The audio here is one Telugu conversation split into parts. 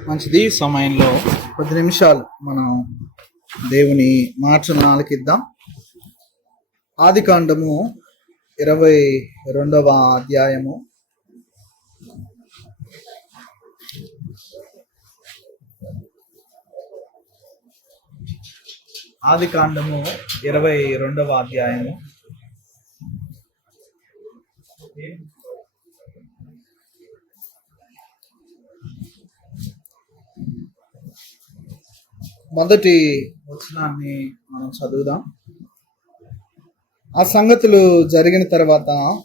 మంచిది. సమయంలో కొద్ది నిమిషాలు మనం దేవుని మాటను ఆలకిద్దాం. ఆది కాండము ఇరవై రెండవ అధ్యాయము. ఆది కాండము ఇరవై రెండవ అధ్యాయము. మొదటి వచనాన్ని మనం చదువుదాం. ఆ సంగతులు జరిగిన తర్వాత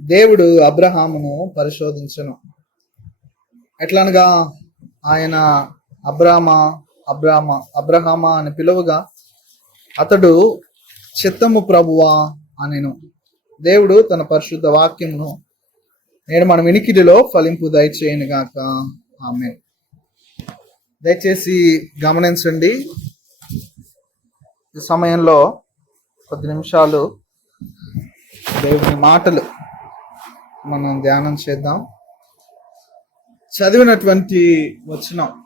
దేవుడు అబ్రహామును పరిశోధించను. ఎట్లనగా ఆయన అబ్రామ అబ్రామ అబ్రహామ అని పిలువగా అతడు చిత్తము ప్రభువా అనెను. దేవుడు తన పరిశుద్ధ వాక్యమును నేను మన వినికిడిలో ఫలింపు దయచేయను గాక ఆమె దయచేసి గమనించండి. ఈ సమయంలో కొద్ది నిమిషాలు దేవుని మాటలు మనం ధ్యానం చేద్దాం. చదివినటువంటి వచనం.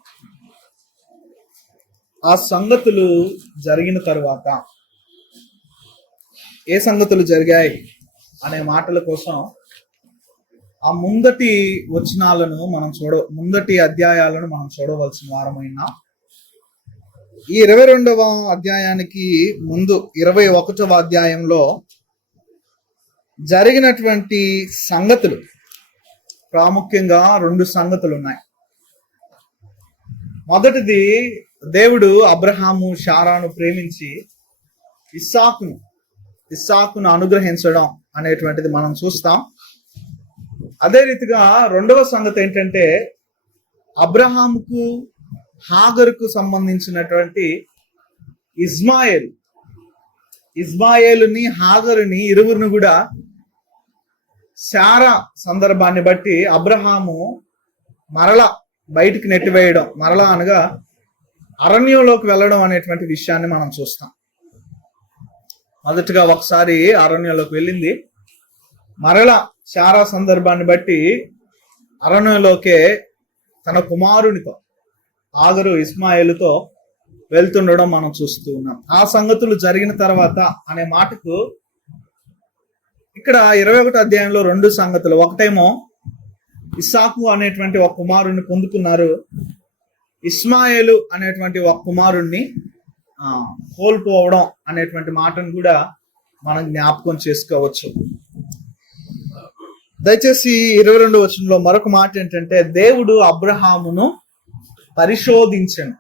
ఆ సంగతులు జరిగిన తరువాత ఏ సంగతులు జరిగాయి అనే మాటల కోసం ఆ ముందటి వచనాలను మనం చూడ ముందటి అధ్యాయాలను మనం చూడవలసిన వారమైనా ఈ ఇరవై రెండవ అధ్యాయానికి ముందు ఇరవై ఒకటవ అధ్యాయంలో జరిగినటువంటి సంగతులు. ప్రాముఖ్యంగా రెండు సంగతులు ఉన్నాయి మొదటిది దేవుడు అబ్రహాము షారాను ప్రేమించి ఇస్సాకును ఇస్సాకును అనుగ్రహించడం అనేటువంటిది మనం చూస్తాం. అదే రీతిగా రెండవ సంగతి ఏంటంటే అబ్రహాంకు హాగర్కు సంబంధించినటువంటి ఇస్మాయిల్. ఇస్మాయిల్ని హాగరుని ఇరువురిని కూడా శారా సందర్భాన్ని బట్టి అబ్రహాము మరల బయటికి నెట్టివేయడం మరలా అనగా అరణ్యంలోకి వెళ్ళడం అనేటువంటి విషయాన్ని మనం చూస్తాం. మొదటిగా ఒకసారి అరణ్యంలోకి వెళ్ళింది. మరలా శారా సందర్భాన్ని బట్టి అరణ్యంలోకే తన కుమారునితో ఆగరు ఇస్మాయిల్తో వెళ్తుండడం మనం చూస్తూ ఉన్నాం. ఆ సంగతులు జరిగిన తర్వాత అనే మాటకు ఇక్కడ ఇరవై ఒకటి అధ్యాయంలో రెండు సంగతులు. ఒకటేమో ఇస్సాకు అనేటువంటి ఒక కుమారుణ్ణి పొందుకున్నారు. ఇస్మాయిలు అనేటువంటి ఒక కుమారుణ్ణి కోల్పోవడం అనేటువంటి మాటను కూడా మనం జ్ఞాపకం చేసుకోవచ్చు. దయచేసి ఇరవై రెండు వచనంలో మరొక మాట ఏంటంటే దేవుడు అబ్రహామును పరిశోధించను.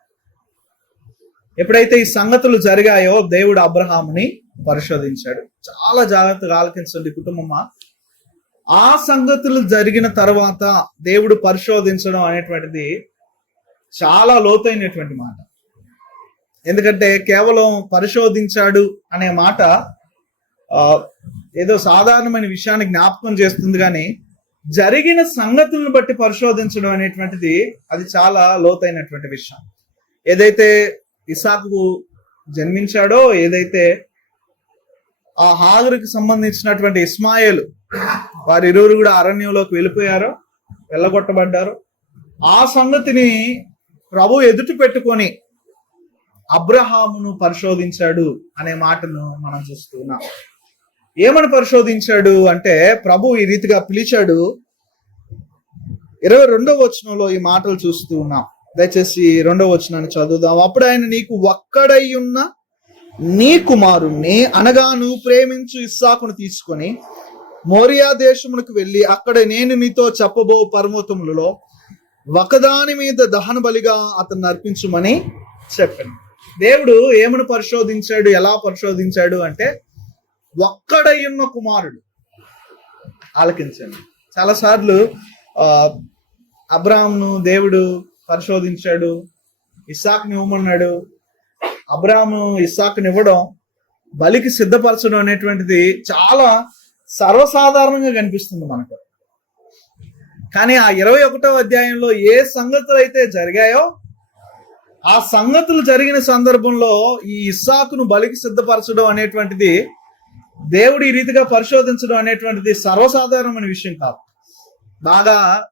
ఎప్పుడైతే ఈ సంగతులు జరిగాయో దేవుడు అబ్రహాముని పరిశోధించాడు. చాలా జాగ్రత్తగా ఆలకించండి కుటుంబమా. ఆ సంగతులు జరిగిన తర్వాత దేవుడు పరిశోధించడం అనేటువంటిది చాలా లోతైనటువంటి మాట. ఎందుకంటే కేవలం పరిశోధించాడు అనే మాట ఏదో సాధారణమైన విషయాన్ని జ్ఞాపకం చేస్తుంది కానీ జరిగిన సంగతులను బట్టి పరిశోధించడం అనేటువంటిది అది చాలా లోతైనటువంటి విషయం. ఏదైతే ఇసాకు జన్మించాడో ఏదైతే ఆ హాగరికి సంబంధించినటువంటి ఇస్మాయిల్ వారి ఇరువురు కూడా అరణ్యంలోకి వెళ్ళిపోయారో వెళ్ళగొట్టబడ్డారు ఆ సంగతిని ప్రభు ఎదుటి పెట్టుకొని అబ్రహామును పరిశోధించాడు అనే మాటను మనం చూస్తున్నాం ఏమని పరిశోధించాడు అంటే ప్రభు ఈ రీతిగా పిలిచాడు ఇరవై రెండవ వచనంలో ఈ మాటలు చూస్తూ ఉన్నాం. దయచేసి రెండవ వచనాన్ని చదువుదాం. అప్పుడు ఆయన నీకు ఒక్కడై ఉన్న నీ కుమారుణ్ణి అనగా నువ్వు ప్రేమించు ఇస్సాకును తీసుకొని మోరియా దేశమునకు వెళ్ళి అక్కడ నేను నీతో చెప్పబో పర్వతములలో ఒకదాని మీద దహన బలిగా అతన్ని అర్పించమని చెప్పాను. దేవుడు ఏమని పరిశోధించాడు ఎలా పరిశోధించాడు అంటే ఒక్కడై ఉన్న కుమారుడు. ఆలకించండి. చాలా సార్లు దేవుడు పరిశోధించాడు ఇస్సాక్ని ఇవ్వమన్నాడు. అబ్రాహాము ఇస్సాక్ని ఇవ్వడం బలికి సిద్ధపరచడం అనేటువంటిది చాలా సర్వసాధారణంగా కనిపిస్తుంది మనకు. కానీ ఆ ఇరవై ఒకటో అధ్యాయంలో ఏ సంగతులు అయితే జరిగాయో ఆ సంగతులు జరిగిన సందర్భంలో ఈ ఇస్సాకును బలికి సిద్ధపరచడం అనేటువంటిది దేవుడు ఈ రీతిగా పరిశోధించడం అనేటువంటిది సర్వసాధారణమైన విషయం కాదు. బాగా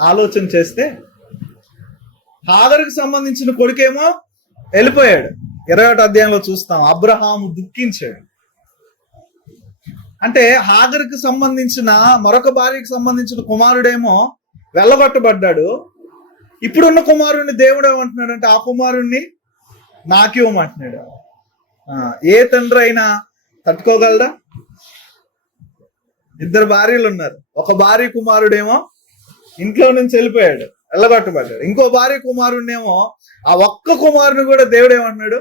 ఆలోచన చేస్తే హాగరుకు సంబంధించిన కొడుకేమో వెళ్ళిపోయాడు. ఇరవై ఒకటి అధ్యాయంలో చూస్తాం. అబ్రహాము దుఃఖించాడు. అంటే హాగర్కి సంబంధించిన మరొక భార్యకి సంబంధించిన కుమారుడేమో వెళ్ళగొట్టబడ్డాడు. ఇప్పుడున్న కుమారుణ్ణి దేవుడు ఏమంటున్నాడు అంటే ఆ కుమారుణ్ణి నాకివ్వమంటున్నాడు. ఆ, ఏ తండ్రి అయినా తట్టుకోగలరా? ఇద్దరు భార్యలు ఉన్నారు. ఒక భార్య కుమారుడేమో ఇంట్లో నుంచి వెళ్ళిపోయాడు వెళ్ళగొట్టబడ్డాడు. ఇంకో భార్య కుమారుడినేమో ఆ ఒక్క కుమారుని కూడా దేవుడు ఏమంటున్నాడు?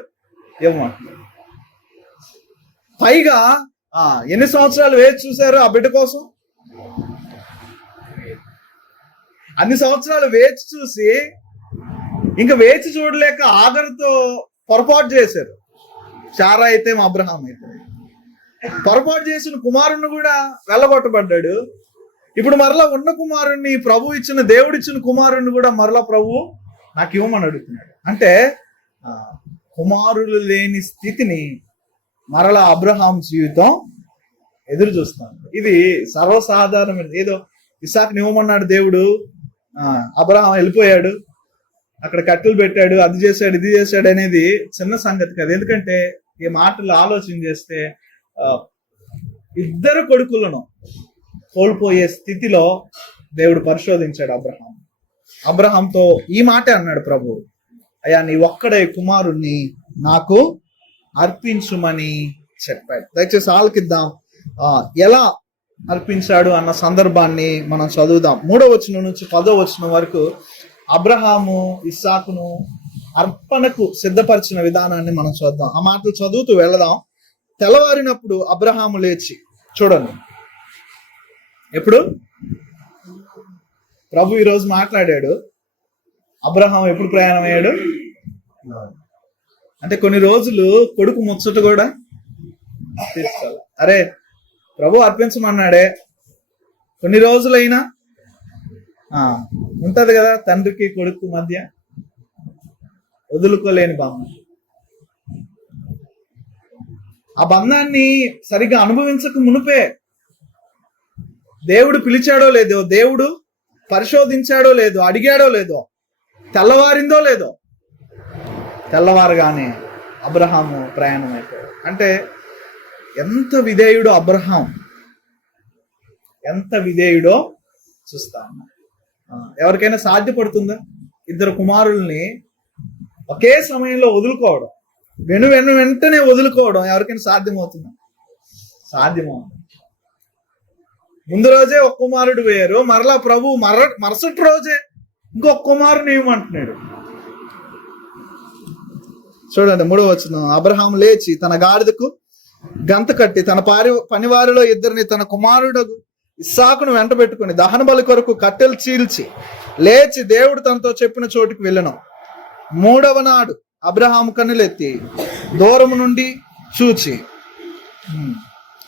ఏమంటున్నాడు పైగా ఆ ఎన్ని సంవత్సరాలు వేచి చూశారు ఆ బిడ్డ కోసం? అన్ని సంవత్సరాలు వేచి చూసి ఇంకా వేచి చూడలేక ఆగరుతో పొరపాటు చేశారు. చారా అయితే మా అబ్రహాం అయితే. పొరపాటు చేసిన కుమారుణ్ణి కూడా వెళ్ళగొట్టబడ్డాడు. ఇప్పుడు మరలా ఉన్న కుమారుణ్ణి ప్రభు ఇచ్చిన దేవుడు ఇచ్చిన కుమారుణ్ణి కూడా మరలా ప్రభు నాకు ఇవ్వమని అడుగుతున్నాడు. అంటే కుమారులు లేని స్థితిని మరలా అబ్రహాం జీవితం ఎదురు చూస్తాను. ఇది సర్వసాధారణమైన ఏదో ఇసాక్ని ఇవ్వమన్నాడు దేవుడు. ఆ, అబ్రహాం వెళ్ళిపోయాడు. అక్కడ కట్టెలు పెట్టాడు అది చేశాడు ఇది చేశాడు అనేది చిన్న సంగతి కాదు. ఎందుకంటే ఈ మాటలు ఆలోచన చేస్తే ఇద్దరు కొడుకులను కోల్పోయే స్థితిలో దేవుడు పరిశోధించాడు అబ్రహాం. అబ్రహాంతో ఈ మాటే అన్నాడు ప్రభు అయ్యా నీ ఒక్కడే కుమారుణ్ణి నాకు అర్పించుమని చెప్పాడు. దయచేసి ఆలకిద్దాం. ఎలా అర్పించాడు అన్న సందర్భాన్ని మనం చదువుదాం. మూడో వచనం నుంచి పదో వచనం వరకు అబ్రహాము ఇస్సాకును అర్పణకు సిద్ధపరిచిన విధానాన్ని మనం చూద్దాం. ఆ మాటలు చదువుతూ వెళదాం. తెల్లవారినప్పుడు అబ్రహాము లేచి చూడండి. ఎప్పుడు? ప్రభు ఈరోజు మాట్లాడాడు. అబ్రహాం ఎప్పుడు ప్రయాణం అయ్యాడు అంటే కొన్ని రోజులు కొడుకు ముచ్చట కూడా తీసుకోవాలి అరే ప్రభు అర్పించమన్నాడే. కొన్ని రోజులైనా ఆ, ఉంటది కదా తండ్రికి కొడుకు మధ్య. వదులుకోలేని బామ్మ ఆ బంధాన్ని సరిగ్గా అనుభవించక మునుపే దేవుడు పిలిచాడో లేదో దేవుడు పరిశోధించాడో లేదో అడిగాడో లేదో తెల్లవారిందో లేదో తెల్లవారుగానే అబ్రహాము ప్రయాణం అయిపోయాడు అంటే ఎంత విధేయుడో అబ్రహాం ఎంత విధేయుడో చూస్తా ఎవరికైనా సాధ్యపడుతుందా? ఇద్దరు కుమారుల్ని ఒకే సమయంలో వదులుకోవడం. వెను వెను వెంటనే వదులుకోవడం ఎవరికైనా సాధ్యమవుతుందా? సాధ్యమవుతుంది. ముందు రోజే ఒక కుమారుడు వేరు మరలా ప్రభు మర మరుసటి రోజే ఇంకొక కుమారుని ఏమంటున్నాడు చూడండి మూడో వచ్చిన అబ్రహాం లేచి తన గాడిదకు గంత కట్టి తన పారి పనివారిలో ఇద్దరిని తన కుమారుడు ఇస్సాకును వెంట పెట్టుకుని దహన బలి కొరకు కట్టెలు చీల్చి లేచి దేవుడు తనతో చెప్పిన చోటుకి వెళ్ళను. మూడవ నాడు అబ్రహాం కన్నులెత్తి దూరం నుండి చూచి.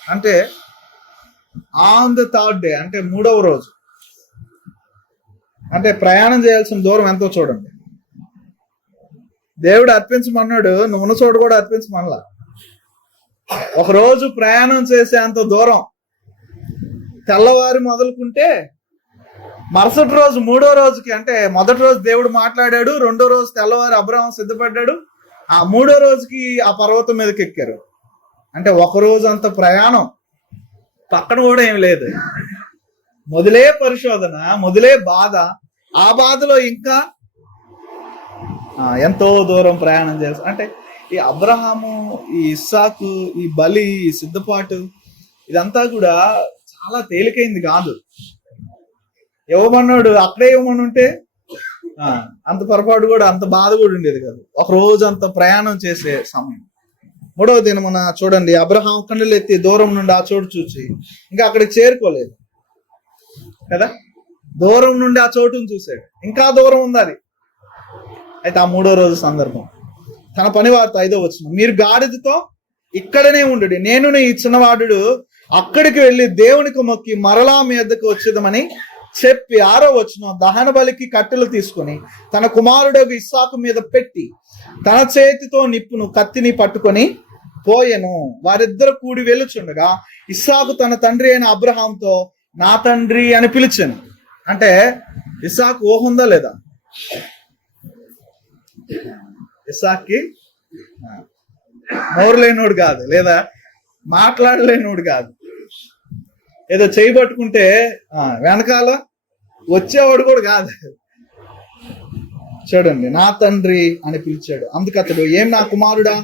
అంటే ఆన్ ద థర్డ్ డే అంటే మూడవ రోజు. అంటే ప్రయాణం చేయాల్సిన దూరం ఎంతో చూడండి. దేవుడు అర్పించమన్నాడు నువ్వు ఉన్న చోటు కూడా అర్పించమనలా. ఒక రోజు ప్రయాణం చేసేంత దూరం. తెల్లవారి మొదలుకుంటే మరుసటి రోజు మూడో రోజుకి అంటే మొదటి రోజు దేవుడు మాట్లాడాడు రెండో రోజు తెల్లవారు అబ్రహం సిద్ధపడ్డాడు. ఆ మూడో రోజుకి ఆ పర్వతం మీదకి ఎక్కారు. అంటే ఒక రోజు అంత ప్రయాణం. పక్కన కూడా ఏం లేదు. మొదలే పరిశోధన మొదలే బాధ. ఆ బాధలో ఇంకా ఎంతో దూరం ప్రయాణం చేస్తారు అంటే ఈ అబ్రహాము ఈ ఇస్సాకు ఈ బలి ఈ సిద్ధపాటు ఇదంతా కూడా చాలా తేలికైంది కాదు. ఇవ్వమన్నాడు అక్కడే ఇవ్వమని ఉంటే ఆ, అంత పొరపాటు కూడా అంత బాధ కూడా ఉండేది కాదు. ఒక రోజు అంత ప్రయాణం చేసే సమయం. మూడవ దినమున చూడండి అబ్రహాం కండలు ఎత్తి దూరం నుండి ఆ చోటు చూసి ఇంకా అక్కడికి చేరుకోలేదు. కదా? దూరం నుండి ఆ చోటును చూశాడు. ఇంకా దూరం ఉంది అది. అయితే ఆ మూడో రోజు సందర్భం. తన పని వార్త ఐదో వచ్చిన మీరు గాడిదతో ఇక్కడనే ఉండు నేను ఈ చిన్నవాడు అక్కడికి వెళ్ళి దేవునికి మొక్కి మరలా మీదకు వచ్చేదమని చెప్పి ఆరో వచ్చిన దహన బలికి కట్టెలు తీసుకొని తన కుమారుడు ఇస్సాకు మీద పెట్టి తన చేతితో నిప్పును కత్తిని పట్టుకొని పోయెను. వారిద్దరు కూడి వెలుచుండగా ఇస్సాకు తన తండ్రి అయిన అబ్రహాంతో నా తండ్రి అని పిలిచాను. అంటే ఇస్సాకు ఓహుందా లేదా? ఇస్సాక్కి నోరు లేనోడు కాదు లేదా మాట్లాడలేనోడు కాదు. ఏదో చేయబట్టుకుంటే ఆ, వెనకాల వచ్చేవాడు కూడా కాదు. చూడండి నా తండ్రి అని పిలిచాడు. అందుకు అతడు ఏం నా కుమారుడా?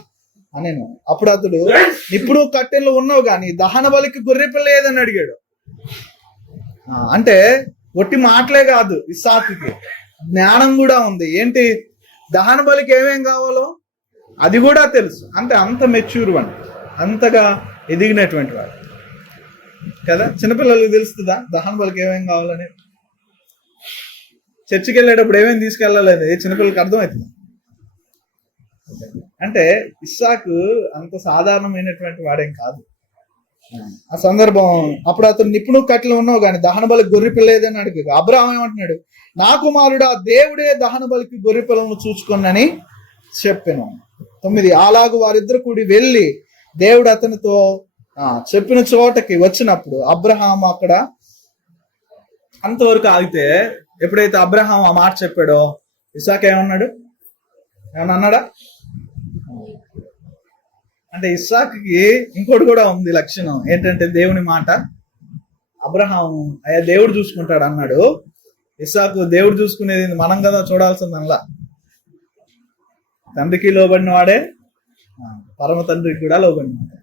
అనేను. అప్పుడు అతడు ఇప్పుడు కట్టెలు ఉన్నావు కానీ దహన బలికి గొర్రె పిల్ల ఏదని అడిగాడు. ఆ, అంటే ఒట్టి మాటలే కాదు ఇస్సాకుకి. జ్ఞానం కూడా ఉంది. ఏంటి? దహన బలికి ఏమేం కావాలో అది కూడా తెలుసు. అంటే అంత మెచ్యూర్ వాడు. అంతగా ఎదిగినటువంటి వాడు. కదా? చిన్నపిల్లలకి తెలుస్తుందా? దహన బలికి ఏమేమి కావాలని? చర్చికి వెళ్ళేటప్పుడు ఏమేమి తీసుకెళ్ళాలని? చిన్నపిల్లలకి అర్థమవుతుంది అంటే ఇస్సాకు అంత సాధారణమైనటువంటి వాడేం కాదు. ఆ సందర్భం అప్పుడు అతను నిపుణు కట్టెలు ఉన్నావు కానీ దహన బలికి గొర్రె పిల్ల ఏదని అడిగాడు అబ్రాహం ఏమంటున్నాడు? నా కుమారుడా దేవుడే దహన బలికి గొర్రె పిల్లలను చూసుకున్నని చెప్పాను. తొమ్మిది. అలాగు వారిద్దరు కూడి వెళ్ళి దేవుడు అతనితో చెప్పిన చోటకి వచ్చినప్పుడు అబ్రహాం అక్కడ అంతవరకు ఆగితే ఎప్పుడైతే అబ్రహాం ఆ మాట చెప్పాడో ఇసాక్ ఏమన్నాడు? ఏమన్నా అన్నాడా? అంటే ఇస్సాక్కి ఇంకోటి కూడా ఉంది లక్షణం. ఏంటంటే దేవుని మాట అబ్రహాం అయ్యా దేవుడు చూసుకుంటాడు అన్నాడు. ఇస్సాకు దేవుడు చూసుకునేది మనం కదా చూడాల్సింది అందులో తండ్రికి లోబడిన వాడే పరమ తండ్రికి కూడా లోబడిన వాడే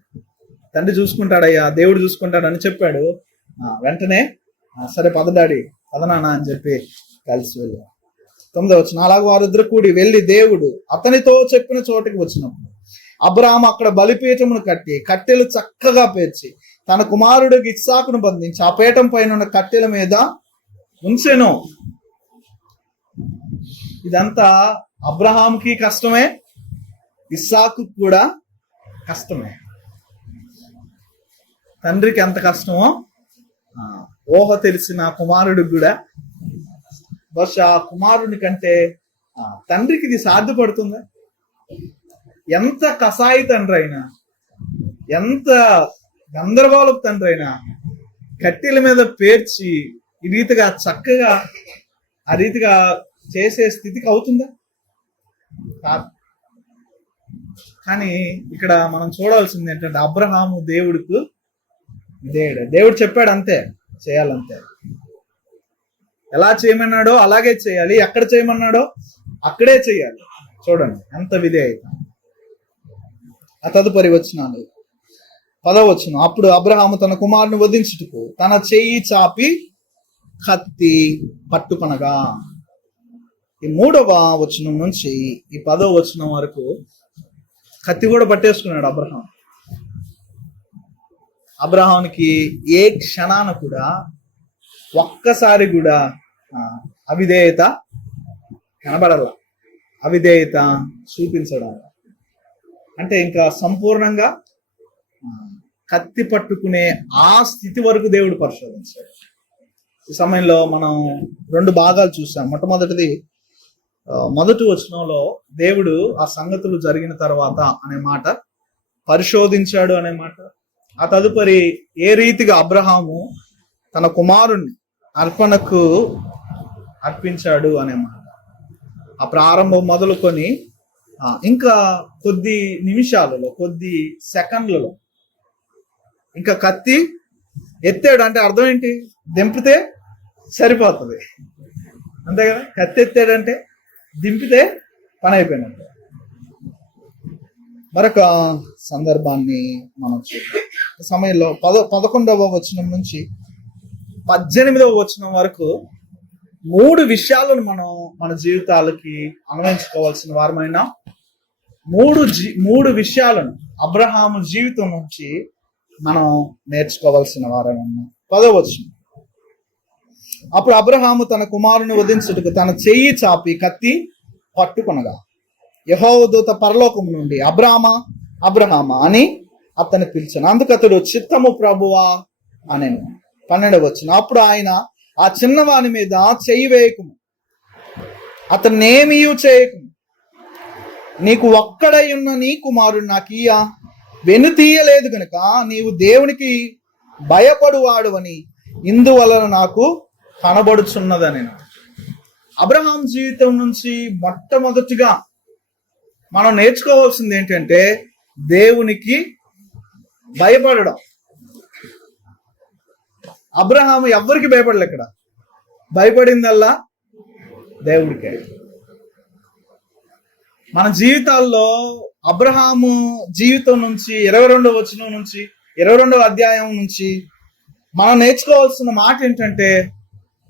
తండ్రి చూసుకుంటాడయ్యా దేవుడు చూసుకుంటాడు అని చెప్పాడు వెంటనే సరే పదడాడి పదనానా అని చెప్పి కలిసి వెళ్ళాం. తొమ్మిదో వచ్చిన అలాగ వారిద్దరు కూడి వెళ్ళి దేవుడు అతనితో చెప్పిన చోటుకి వచ్చినప్పుడు అబ్రాహం అక్కడ బలిపీఠమును కట్టి కట్టెలు చక్కగా పేర్చి తన కుమారుడు ఇస్సాకును బంధించి ఆ పీఠం పైన ఉన్న కట్టెల మీద ఉంచెను. ఇదంతా అబ్రహాంకి కష్టమే ఇస్సాకు కూడా కష్టమే. తండ్రికి ఎంత కష్టమో ఊహ తెలిసిన కుమారుడికి కూడా బహుశా ఆ కుమారుని కంటే ఆ, తండ్రికి ఇది సాధ్యపడుతుందా. ఎంత కసాయి తండ్రి అయినా ఎంత గందరగోళపు తండ్రి అయినా కట్టెల మీద పేర్చి ఈ రీతిగా చక్కగా ఆ రీతిగా చేసే స్థితికి అవుతుందా? కాదు. కానీ ఇక్కడ మనం చూడాల్సింది ఏంటంటే అబ్రహాము దేవుడికి దేవుడు. దేవుడు చెప్పాడు అంతే. చేయాలంతే. ఎలా చేయమన్నాడో అలాగే చేయాలి. ఎక్కడ చేయమన్నాడో అక్కడే చేయాలి. చూడండి ఎంత విధేయత ఆ తదుపరి వచ్చినాడు పదవ అప్పుడు అబ్రహాము తన కుమారుని వధించుటకు తన చెయ్యి చాపి కత్తి పట్టుకొనగా. ఈ మూడవ వచనం నుంచి ఈ పదవ వచనం వరకు కత్తి కూడా పట్టేసుకున్నాడు అబ్రహాం అబ్రహాంకి ఏ క్షణాన కూడా ఒక్కసారి కూడా అవిధేయత కనబడాల. అవిధేయత చూపించడం. అంటే ఇంకా సంపూర్ణంగా కత్తి పట్టుకునే ఆ స్థితి వరకు దేవుడు పరిశోధించాడు. ఈ సమయంలో మనం రెండు భాగాలు చూసాం. మొట్టమొదటిది మొదటి వచనంలో దేవుడు ఆ సంగతులు జరిగిన తర్వాత అనే మాట పరిశోధించాడు అనే మాట. ఆ తదుపరి ఏ రీతిగా అబ్రహాము తన కుమారుణ్ణి అర్పణకు అర్పించాడు అనే మాట. ఆ ప్రారంభం మొదలుకొని ఇంకా కొద్ది నిమిషాలలో కొద్ది సెకండ్లలో ఇంకా కత్తి ఎత్తాడు. అంటే అర్థం ఏంటి? దింపితే సరిపోతుంది. అంతే కదా? కత్తి ఎత్తాడంటే దింపితే పని అయిపోయినట్టు మరొక సందర్భాన్ని మనం చూద్దాం. సమయంలో పద పదకొండవ వచనం నుంచి పద్దెనిమిదవ వచనం వరకు మూడు విషయాలను మనం మన జీవితాలకి అన్వయించుకోవాల్సిన వారమైన మూడు జీ మూడు విషయాలను అబ్రహాము జీవితం నుంచి మనం నేర్చుకోవాల్సిన వారమైన పదవ వచనం. అప్పుడు అబ్రహాము తన కుమారుని వధించుటకు తన చెయ్యి చాపి కత్తి పట్టుకొనగా యహోదూత పరలోకం నుండి అబ్రహమా అబ్రహామా అని అతన్ని పిలిచాను. అందుకు అతడు చిత్తము ప్రభువా అని పన్నెండు వచ్చిన అప్పుడు ఆయన ఆ చిన్నవాని మీద చెయ్యి వేయకుము. అతన్ని ఏమీ చేయకుము. నీకు ఒక్కడై ఉన్న నీ కుమారుడు నాకు ఇయ్య వెనుతీయలేదు గనుక నీవు దేవునికి భయపడువాడు అని ఇందువలన నాకు కనబడుచున్నదని అబ్రహాం జీవితం నుంచి మొట్టమొదటిగా మనం నేర్చుకోవాల్సింది ఏంటంటే దేవునికి భయపడడం. అబ్రహాము ఎవ్వరికి భయపడలే ఇక్కడ. భయపడిందల్లా దేవుడికే. మన జీవితాల్లో అబ్రహాము జీవితం నుంచి ఇరవై రెండవ వచనం నుంచి ఇరవై రెండవ అధ్యాయం నుంచి మనం నేర్చుకోవాల్సిన మాట ఏంటంటే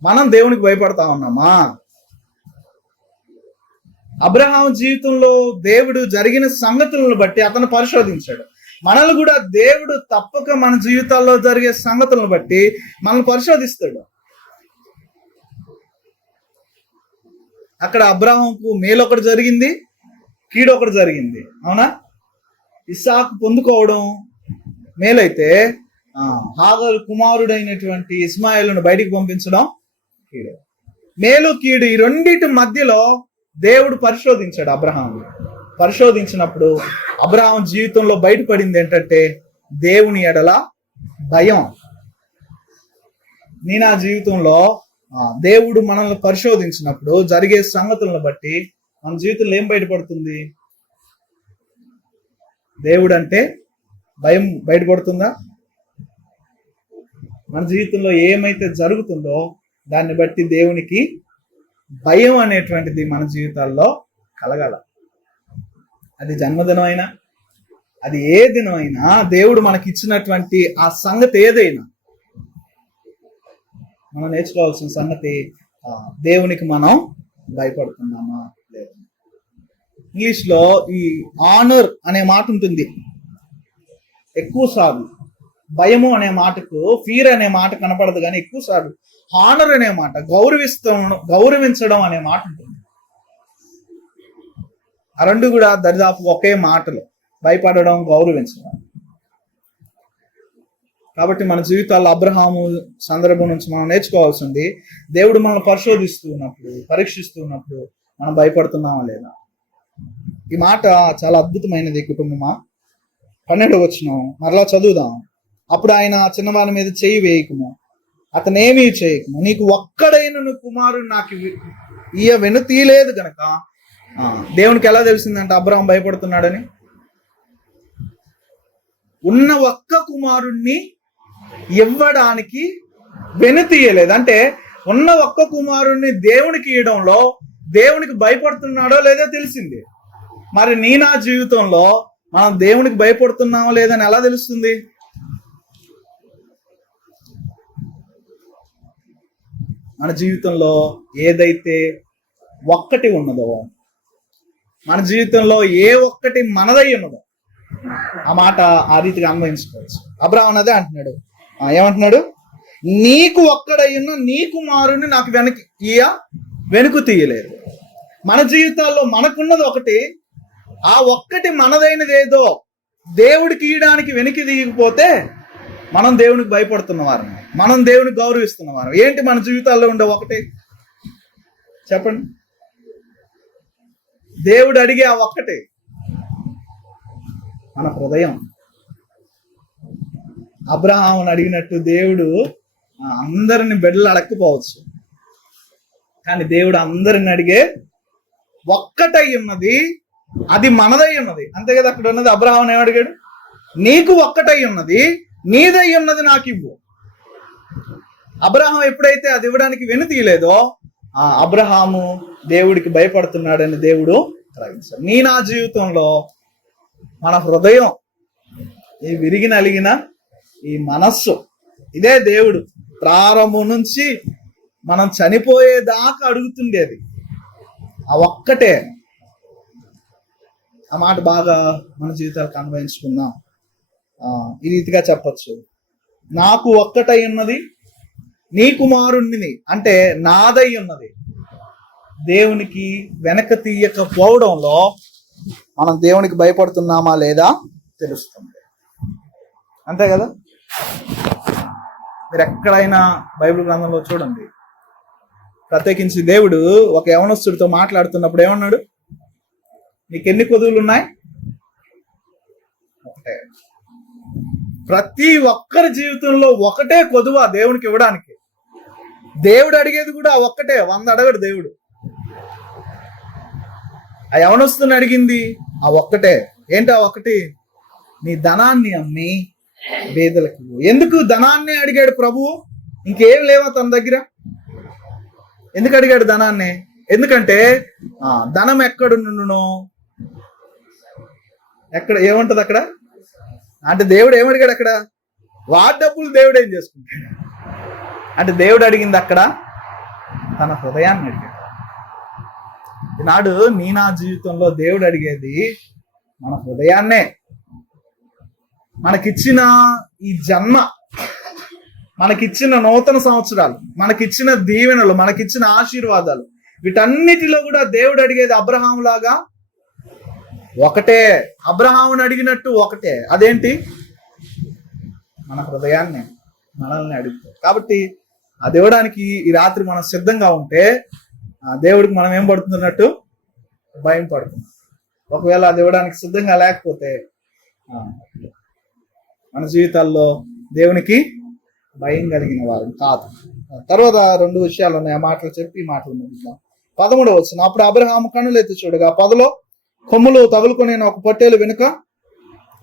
మనం దేవునికి భయపడతా ఉన్నామా? అబ్రహాం జీవితంలో దేవుడు జరిగిన సంగతులను బట్టి అతను పరిశోధించాడు. మనల్ని కూడా దేవుడు తప్పక మన జీవితాల్లో జరిగే సంగతులను బట్టి మనల్ని పరిశోధిస్తాడు. అక్కడ అబ్రాహంకు మేలు ఒకటి జరిగింది కీడు ఒకటి జరిగింది. అవునా? ఇసాకు పొందుకోవడం మేలైతే ఆ, హాగర్ కుమారుడైనటువంటి ఇస్మాయిల్ను బయటికి పంపించడం కీడు. మేలు కీడు ఈ రెండిటి మధ్యలో దేవుడు పరిశోధించాడు అబ్రహాం పరిశోధించినప్పుడు అబ్రహాం జీవితంలో బయటపడింది ఏంటంటే దేవుని ఎడల భయం. నేను నా జీవితంలో దేవుడు మనల్ని పరిశోధించినప్పుడు జరిగే సంగతులను బట్టి మన జీవితంలో ఏం బయటపడుతుంది? దేవుడు అంటే భయం బయటపడుతుందా? మన జీవితంలో ఏమైతే జరుగుతుందో దాన్ని బట్టి దేవునికి భయం అనేటువంటిది మన జీవితాల్లో కలగాల. అది జన్మదినం అయినా అది ఏ దినం అయినా దేవుడు మనకి ఇచ్చినటువంటి ఆ సంగతి ఏదైనా మనం నేర్చుకోవాల్సిన సంగతి దేవునికి మనం భయపడుతున్నామా లేదు? ఇంగ్లీష్లో ఈ ఆనర్ అనే మాట ఉంటుంది. ఎక్కువ సార్లు. భయము అనే మాటకు ఫీర్ అనే మాట కనపడదు కానీ ఎక్కువ సార్లు. హానర్ అనే మాట గౌరవిస్తు గౌరవించడం అనే మాట ఉంటుంది. ఆ రెండు కూడా దరిదాపు ఒకే మాటలు భయపడడం గౌరవించడం. కాబట్టి మన జీవితాల్లో అబ్రహాము సందర్భం నుంచి మనం నేర్చుకోవాల్సింది దేవుడు మనల్ని పరిశోధిస్తూ ఉన్నప్పుడు పరీక్షిస్తూ ఉన్నప్పుడు మనం భయపడుతున్నామా లేదా? ఈ మాట చాలా అద్భుతమైనది కుటుంబమా? పన్నెండు వచ్చిన మరలా చదువుదాం. అప్పుడు ఆయన చిన్నవాని మీద చేయి వేయకము అతనేమీ చేయకము నీకు ఒక్కడైన కుమారుడు నాకు ఇయ వెనుతీయలేదు వెను తీయలేదు గనక దేవునికి ఎలా తెలిసిందంటే అబ్రహం భయపడుతున్నాడని? ఉన్న ఒక్క కుమారుణ్ణి ఇవ్వడానికి వెనుతీయలేదు. అంటే ఉన్న ఒక్క కుమారుణ్ణి దేవునికి ఇవ్వడంలో దేవునికి భయపడుతున్నాడో లేదో తెలిసింది. మరి నీ నా జీవితంలో మనం దేవునికి భయపడుతున్నామో లేదని ఎలా తెలుస్తుంది? మన జీవితంలో ఏదైతే ఒక్కటి ఉన్నదో మన జీవితంలో ఏ ఒక్కటి మనదై ఉన్నదో ఆ మాట ఆ రీతిగా అన్వయించుకోవచ్చు. అబ్రాహ్మణ్ అదే అంటున్నాడు. ఏమంటున్నాడు? నీకు ఒక్కడయ్యున్న నీ కుమారుని నాకు వెనక్కి ఇయ వెనుకు తీయలేదు. మన జీవితాల్లో మనకున్నది ఒకటి ఆ ఒక్కటి మనదైనది ఏదో దేవుడికి ఇయడానికి వెనక్కి దిగిపోతే మనం దేవునికి భయపడుతున్న వారం మనం దేవుని గౌరవిస్తున్న వారం. ఏంటి మన జీవితాల్లో ఉండే ఒకటి? చెప్పండి. దేవుడు అడిగే ఆ ఒక్కటే. మన హృదయం. అబ్రహాముని అడిగినట్టు దేవుడు అందరిని బిడ్డలు అడగకపోవచ్చు కానీ దేవుడు అందరిని అడిగే ఒక్కటై ఉన్నది అది మనదై ఉన్నది. అంతే కదా అక్కడ ఉన్నది? అబ్రహాం ఏమడిగాడు నీకు ఒక్కటై ఉన్నది నీదై ఉన్నది నాకు ఇవ్వు. అబ్రహం ఎప్పుడైతే అది ఇవ్వడానికి వెను తీయలేదో ఆ అబ్రహాము దేవుడికి భయపడుతున్నాడని దేవుడు గ్రహించాడు. నీ నా జీవితంలో మన హృదయం ఈ విరిగి నలిగిన ఈ మనస్సు ఇదే దేవుడు. ప్రారంభం నుంచి మనం చనిపోయేదాకా అడుగుతుండేది. ఆ ఒక్కటే. ఆ మాట బాగా మన జీవితాలకు అన్వయించుకుందాం. ఈ రీతిగా చెప్పచ్చు. నాకు ఒక్కటై ఉన్నది నీ కుమారుణ్ణి అంటే నాదై ఉన్నది. దేవునికి వెనక తీయకపోవడంలో మనం దేవునికి భయపడుతున్నామా లేదా తెలుస్తుంది. అంతే కదా? మీరు ఎక్కడైనా బైబిల్ గ్రంథంలో చూడండి. ప్రత్యేకించి దేవుడు ఒక యవనస్తుడితో మాట్లాడుతున్నప్పుడు ఏమన్నాడు? నీకెన్ని కొదువులు ఉన్నాయి ఒకటే. ప్రతి ఒక్కరి జీవితంలో ఒకటే కొదువ దేవునికి ఇవ్వడానికి? దేవుడు అడిగేది కూడా ఒక్కటే వంద అడగడు దేవుడు. ఆ యవనస్తుని అడిగింది ఆ ఒక్కటే. ఏంటి ఆ ఒకటి నీ ధనాన్ని అమ్మి పేదలకు ఎందుకు ధనాన్ని అడిగాడు ప్రభు? ఇంకేం లేవా తన దగ్గర? ఎందుకు అడిగాడు ధనాన్ని? ఎందుకంటే ఆ ధనం ఎక్కడ నుండునో ఎక్కడ ఏముంటది అక్కడ? అంటే దేవుడు ఏమడిగాడు అక్కడ? వాడి డబ్బులు దేవుడు ఏం చేసుకుంటాడు? అంటే దేవుడు అడిగింది అక్కడ తన హృదయాన్ని అడిగాడు. ఈనాడు నీ నా జీవితంలో దేవుడు అడిగేది మన హృదయాన్నే. మనకిచ్చిన ఈ జన్మ మనకిచ్చిన నూతన సంవత్సరాలు మనకిచ్చిన దీవెనలు మనకిచ్చిన ఆశీర్వాదాలు వీటన్నిటిలో కూడా దేవుడు అడిగేది అబ్రహాం లాగా ఒకటే. అబ్రహాముని అడిగినట్టు ఒకటే. అదేంటి? మన హృదయాన్ని మనల్ని అడుగుతాడు కాబట్టి ఆ దేవుడానికి ఈ రాత్రి మనం సిద్ధంగా ఉంటే ఆ దేవుడికి మనం ఏం పడుతున్నట్టు భయం పడుతున్నాం ఒకవేళ ఆ దేవుడానికి సిద్ధంగా లేకపోతే మన జీవితాల్లో దేవునికి భయం కలిగిన వారు కాదు. తర్వాత రెండు విషయాలు ఉన్నాయి. ఆ మాటలు చెప్పి మాటలు ముగిద్దాం. పదమూడవ వచ్చిన అప్పుడు అబ్రహాం కన్నులు ఎత్తి చూడగా పదలో కొమ్ములు తగులుకొని ఒక పొట్టేలు వెనుక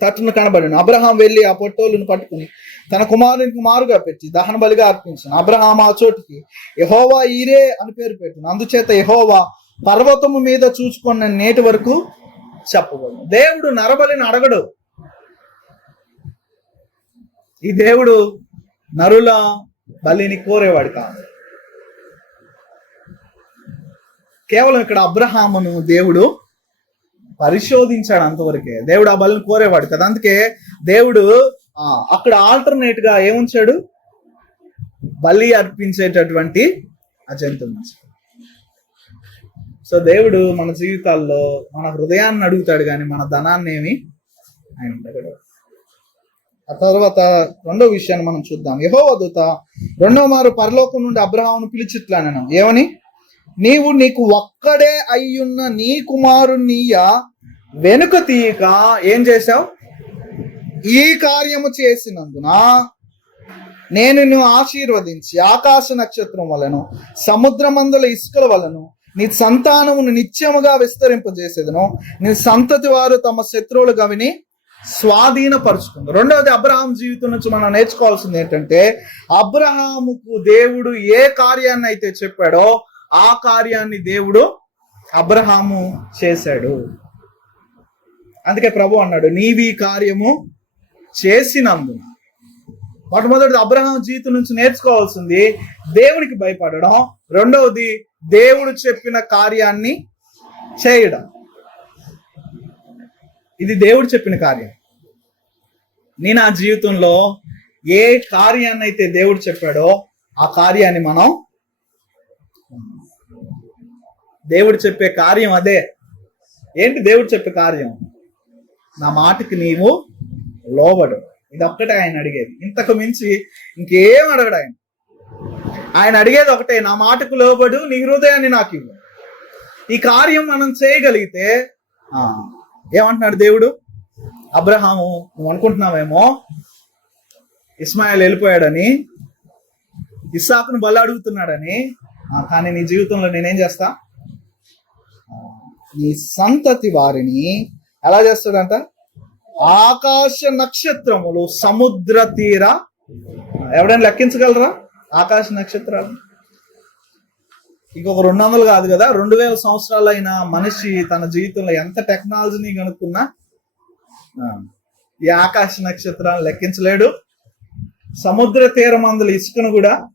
తట్టును కనబడిను. అబ్రహాం వెళ్ళి ఆ పొట్టోళ్ళను పట్టుకుని తన కుమారునికి మారుగా పెట్టి దహన బలిగా అర్పించిన. అబ్రహాం ఆ చోటుకి యహోవా ఈరే అని పేరు పెట్టిన. అందుచేత యహోవా పర్వతము మీద చూసుకున్న నేటి వరకు చెప్పబడు. దేవుడు నరబలిని అడగడు. ఈ దేవుడు నరుల బలిని కోరేవాడు కాదు. కేవలం ఇక్కడ అబ్రహామును దేవుడు పరిశోధించాడు అంతవరకే. దేవుడు ఆ బలిని కోరేవాడు కదా. అందుకే దేవుడు అక్కడ ఆల్టర్నేట్గా ఏముంచాడు? బలి అర్పించేటటువంటి ఆ జంతువు సో దేవుడు మన జీవితాల్లో మన హృదయాన్ని అడుగుతాడు కానీ మన ధనాన్ని ఏమి ఆయన అడగడు ఆ తర్వాత రెండో విషయాన్ని మనం చూద్దాం. యహోవ దూత రెండో మారు పరలోకం నుండి అబ్రహామును పిలిచిట్లానను. ఏమని? నీవు నీకు ఒక్కడే అయ్యున్న నీ కుమారుణ్ణియ వెనుక తీయక ఏం చేశావు? ఈ కార్యము చేసినందున నేను నువ్వు ఆశీర్వదించి ఆకాశ నక్షత్రం వలను సముద్రమందుల ఇసుకల వలను నీ సంతానమును నిత్యముగా విస్తరింపజేసేదను. నీ సంతతి వారు తమ శత్రువులు గవిని స్వాధీనపరుచుకుంది రెండవది అబ్రహాం జీవితం నుంచి మనం నేర్చుకోవాల్సింది ఏంటంటే అబ్రహాముకు దేవుడు ఏ కార్యాన్ని అయితే చెప్పాడో ఆ కార్యాన్ని దేవుడు అబ్రహాము చేశాడు. అందుకే ప్రభు అన్నాడు నీవి కార్యము చేసినందున మొట్టమొదటిది అబ్రహాం జీవితం నుంచి నేర్చుకోవాల్సింది దేవునికి భయపడడం. రెండవది దేవుడు చెప్పిన కార్యాన్ని చేయడం. ఇది దేవుడు చెప్పిన కార్యం. నీ నా జీవితంలో ఏ కార్యాన్ని అయితే దేవుడు చెప్పాడో ఆ కార్యాన్ని మనం దేవుడు చెప్పే కార్యం అదే. ఏంటి దేవుడు చెప్పే కార్యం? నా మాటకి నీవు లోబడు. ఇది ఒక్కటే ఆయన అడిగేది. ఇంతకు మించి ఇంకేం అడగడు ఆయన. ఆయన అడిగేది ఒకటే నా మాటకు లోబడు నీ హృదయాన్ని నాకు ఇవ్వు. ఈ కార్యం మనం చేయగలిగితే ఏమంటున్నాడు దేవుడు? అబ్రహాము నువ్వు అనుకుంటున్నావేమో? ఇస్మాయిల్ వెళ్ళిపోయాడని ఇస్సాకును బల అడుగుతున్నాడని కానీ నీ జీవితంలో నేనేం చేస్తా? నీ సంతతి వారిని ఎలా చేస్తాడంట? ఆకాశ నక్షత్రములు సముద్ర తీర. ఎవడైనా లెక్కించగలరా? ఆకాశ నక్షత్రాలు. ఇంకొక రెండు వందలు కాదు కదా? రెండు వేల సంవత్సరాలైన మనిషి తన జీవితంలో ఎంత టెక్నాలజీని కనుక్కున్నా ఈ ఆకాశ నక్షత్రాన్ని లెక్కించలేడు. సముద్ర తీరమందుల ఇసుకను కూడా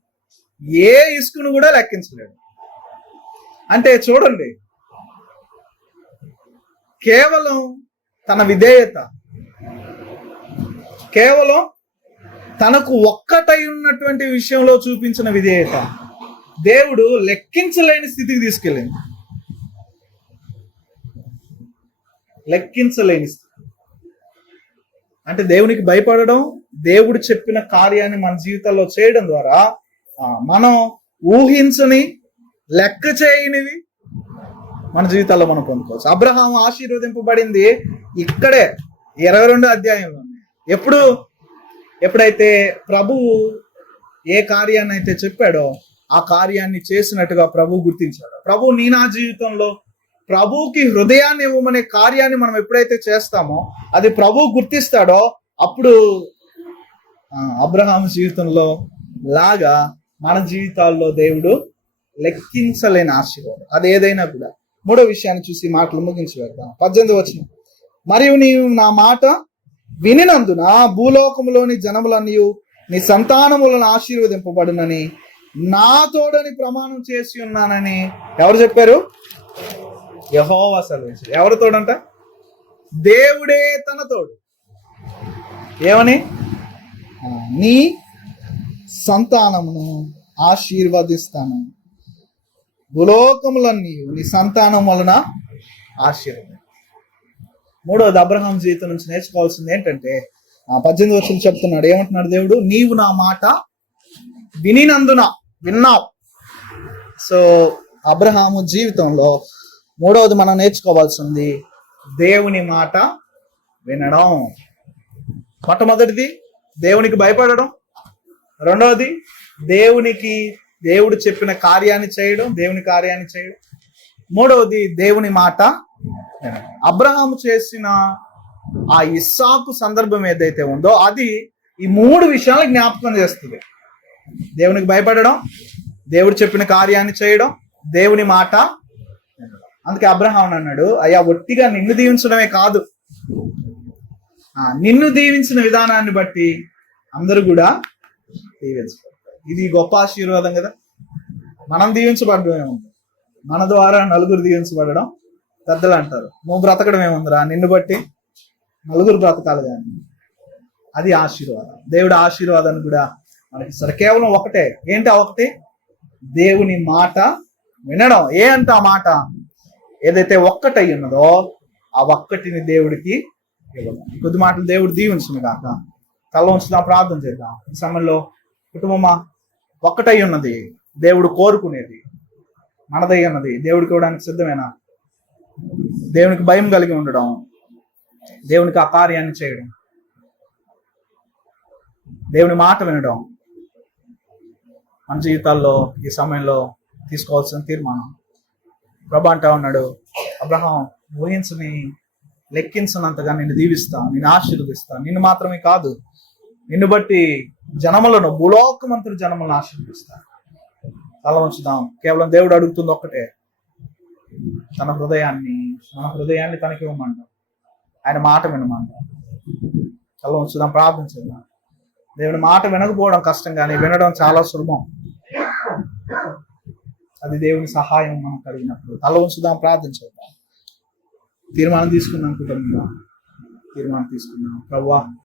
ఏ ఇసుకను కూడా లెక్కించలేడు. అంటే చూడండి కేవలం తన విధేయత. కేవలం తనకు ఒక్కటై ఉన్నటువంటి విషయంలో చూపించిన విధేయత. దేవుడు లెక్కించలేని స్థితికి తీసుకెళ్ళింది. లెక్కించలేని స్థితి. అంటే దేవునికి భయపడడం దేవుడు చెప్పిన కార్యాన్ని మన జీవితంలో చేయడం ద్వారా మనం ఊహించని లెక్క చేయనివి మన జీవితాల్లో మనం పొందుకోవచ్చు. అబ్రహాం ఆశీర్వదింపబడింది ఇక్కడే ఇరవై రెండు అధ్యాయంలో ఎప్పుడు? ఎప్పుడైతే ప్రభువు ఏ కార్యాన్ని అయితే చెప్పాడో ఆ కార్యాన్ని చేసినట్టుగా ప్రభు గుర్తించాడు. ప్రభు నీ నా జీవితంలో ప్రభుకి హృదయాన్ని ఇవ్వమనే కార్యాన్ని మనం ఎప్పుడైతే చేస్తామో అది ప్రభు గుర్తిస్తాడో అప్పుడు అబ్రహాం జీవితంలో లాగా మన జీవితాల్లో దేవుడు లెక్కించలేని ఆశీర్వాదం. అది ఏదైనా కూడా. మూడో విషయాన్ని చూసి మాటలు ముగించి వెళ్దాం పద్దెనిమిది వచ్చిన మరియు నీవు నా మాట వినినందున భూలోకములోని జనములన్నీ నీ సంతానములను ఆశీర్వదింపబడునని నా తోడని ప్రమాణం చేసి ఉన్నానని ఎవరు చెప్పారు? యహోవా సెలవించారు ఎవరి తోడంట? దేవుడే తన తోడు. ఏమని? నీ సంతానమును ఆశీర్వదిస్తాను. భూలోకములన్నీ నీ సంతానం వలన ఆశీర్వదం మూడవది అబ్రహాం జీవితం నుంచి నేర్చుకోవాల్సింది ఏంటంటే పద్దెనిమిది వర్షాలు చెప్తున్నాడు. ఏమంటున్నాడు దేవుడు? నీవు నా మాట వినినందున విన్నావు. సో అబ్రహాము జీవితంలో మూడవది మనం నేర్చుకోవాల్సింది దేవుని మాట వినడం. మొట్టమొదటిది దేవునికి భయపడడం. రెండవది దేవునికి దేవుడు చెప్పిన కార్యాన్ని చేయడం దేవుని కార్యాన్ని చేయడం. మూడవది దేవుని మాట. అబ్రహాము చేసిన ఆ ఇస్సాకు సందర్భం ఏదైతే ఉందో అది ఈ మూడు విషయాలు జ్ఞాపకం చేస్తుంది. దేవునికి భయపడడం దేవుడు చెప్పిన కార్యాన్ని చేయడం దేవుని మాట. అందుకే అబ్రహాం అన్నాడు అయ్యా ఒట్టిగా నిన్ను దీవించడమే కాదు. ఆ, నిన్ను దీవించిన విధానాన్ని బట్టి అందరూ కూడా దీవించారు ఇది గొప్ప ఆశీర్వాదం కదా. మనం దీవించబడడం మన ద్వారా నలుగురు దీవించబడడం పెద్దలు అంటారు. నువ్వు బ్రతకడం ఏముందిరా? నిన్ను బట్టి నలుగురు బ్రతకాలి కానీ. అది ఆశీర్వాదం. దేవుడి ఆశీర్వాదాన్ని కూడా మనకి సరే కేవలం ఒకటే. ఏంటి ఒకటి? దేవుని మాట వినడం. ఏ అంట ఆ మాట? ఏదైతే ఒక్కటై ఉన్నదో ఆ ఒక్కటిని దేవుడికి ఇవ్వడం. కొద్ది మాటలు దేవుడు దీవించును కాక తల ఉంచుదాం ప్రార్థన చేద్దాం. ఈ సమయంలో కుటుంబమా? ఒక్కటై ఉన్నది. దేవుడు కోరుకునేది. మనదై ఉన్నది. దేవుడికి ఇవ్వడానికి సిద్ధమేనా? దేవునికి భయం కలిగి ఉండడం. దేవునికి ఆ కార్యాన్ని చేయడం. దేవుని మాట వినడం. మన జీవితాల్లో ఈ సమయంలో తీసుకోవాల్సిన తీర్మానం. ప్రభా అంటా ఉన్నాడు అబ్రహం ఊహించని లెక్కించినంతగా నిన్ను దీవిస్తా నిన్ను ఆశీర్వదిస్తా. నిన్ను మాత్రమే కాదు నిన్ను బట్టి జనములను భూలోకమంతుడు జనములను ఆశీర్వదిస్తా తల ఉంచుదాం కేవలం దేవుడు అడుగుతుంది ఒక్కటే. తన హృదయాన్ని మన హృదయాన్ని తనకి ఇవ్వమంటాం. ఆయన మాట వినమంటాం. తల ఉంచుదాం ప్రార్థించుదాం దేవుని మాట వినకపోవడం కష్టం కానీ వినడం చాలా సులభం. అది దేవుని సహాయం మనం కలిగినప్పుడు. తల ఉంచుదాం ప్రార్థించేద్దాం తీర్మానం తీసుకున్నాం కుటుంబంగా తీర్మానం తీసుకున్నాం ప్రవ్వా